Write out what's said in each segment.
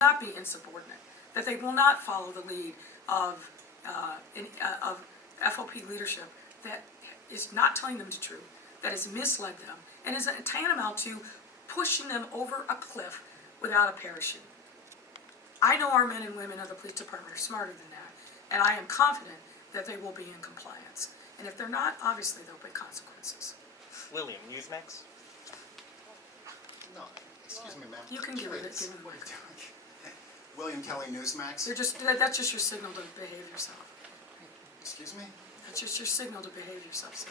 not be insubordinate, that they will not follow the lead of FOP leadership that is not telling them the truth, that has misled them, and is tantamount to pushing them over a cliff without a parachute. I know our men and women of the police department are smarter than that, and I am confident that they will be in compliance. And if they're not, obviously there'll be consequences. William, Newsmax? No, excuse me, ma'am. You can give it, Please. give it away. William Kelly, Newsmax. That's just your signal to behave yourself. Excuse me? That's just your signal to behave yourself, sir.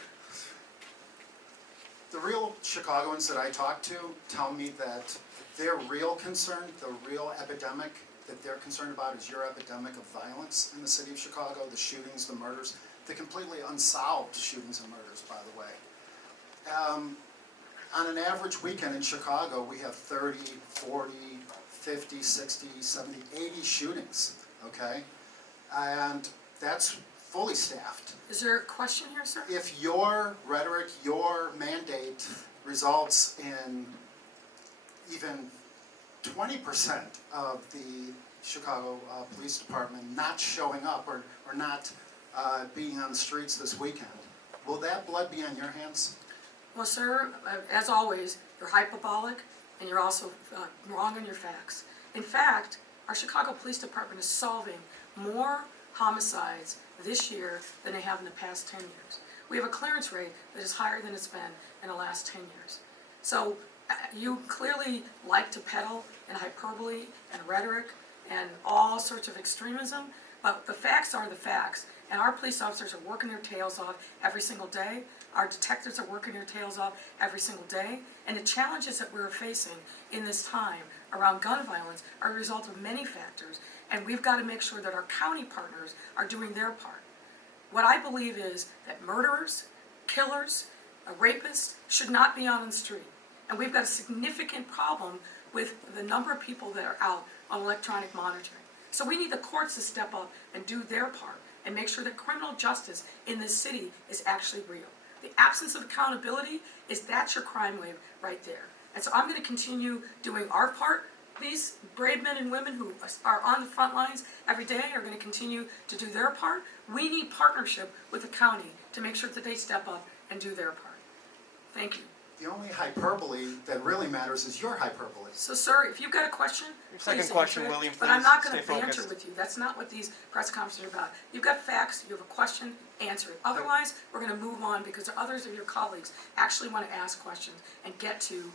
The real Chicagoans that I talk to tell me that their real concern, the real epidemic that they're concerned about is your epidemic of violence in the city of Chicago, the shootings, the murders, the completely unsolved shootings and murders, by the way. On an average weekend in Chicago, we have 30, 40, 50, 60, 70, 80 shootings, okay? And that's fully staffed. Is there a question here, sir? If your rhetoric, your mandate results in even 20% of the Chicago Police Department not showing up or not being on the streets this weekend, will that blood be on your hands? Well, sir, as always, you're hyperbolic and you're also wrong on your facts. In fact, our Chicago Police Department is solving more homicides this year than they have in the past 10 years. We have a clearance rate that is higher than it's been in the last 10 years. So you clearly like to peddle and hyperbole and rhetoric and all sorts of extremism, but the facts are the facts. And our police officers are working their tails off every single day. Our detectives are working their tails off every single day. And the challenges that we're facing in this time around gun violence are a result of many factors. And we've got to make sure that our county partners are doing their part. What I believe is that murderers, killers, rapists should not be out on the street. And we've got a significant problem with the number of people that are out on electronic monitoring. So we need the courts to step up and do their part and make sure that criminal justice in this city is actually real. The absence of accountability that's your crime wave right there. And so I'm going to continue doing our part. These brave men and women who are on the front lines every day are going to continue to do their part. We need partnership with the county to make sure that they step up and do their part. Thank you. The only hyperbole that really matters is your hyperbole. So, sir, if you've got a question, Your second please question, answer it. William, But I'm please not going stay to banter focused. with you. That's not what these press conferences are about. You've got facts, you have a question, answer it. Otherwise, we're going to move on because others of your colleagues actually want to ask questions and get to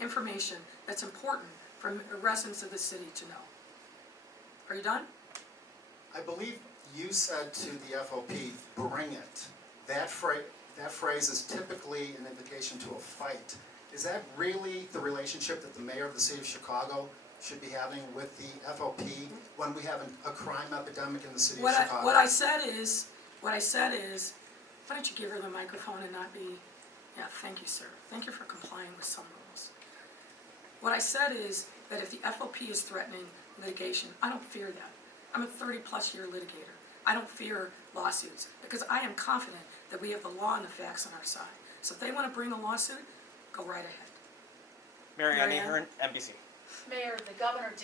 information that's important for residents of the city to know. Are you done? I believe you said to the FOP, bring it. That phrase is typically an invitation to a fight. Is that really the relationship that the mayor of the city of Chicago should be having with the FOP when we have a crime epidemic in the city of Chicago? What I said is, why don't you give her the microphone and not be, yeah, thank you, sir. Thank you for complying with some rules. What I said is that if the FOP is threatening litigation, I don't fear that. I'm a 30-plus year litigator. I don't fear lawsuits because I am confident that we have the law and the facts on our side. So if they want to bring a lawsuit, go right ahead. Mary Ann Mary Ann? Ahern, NBC. Mayor, the governor did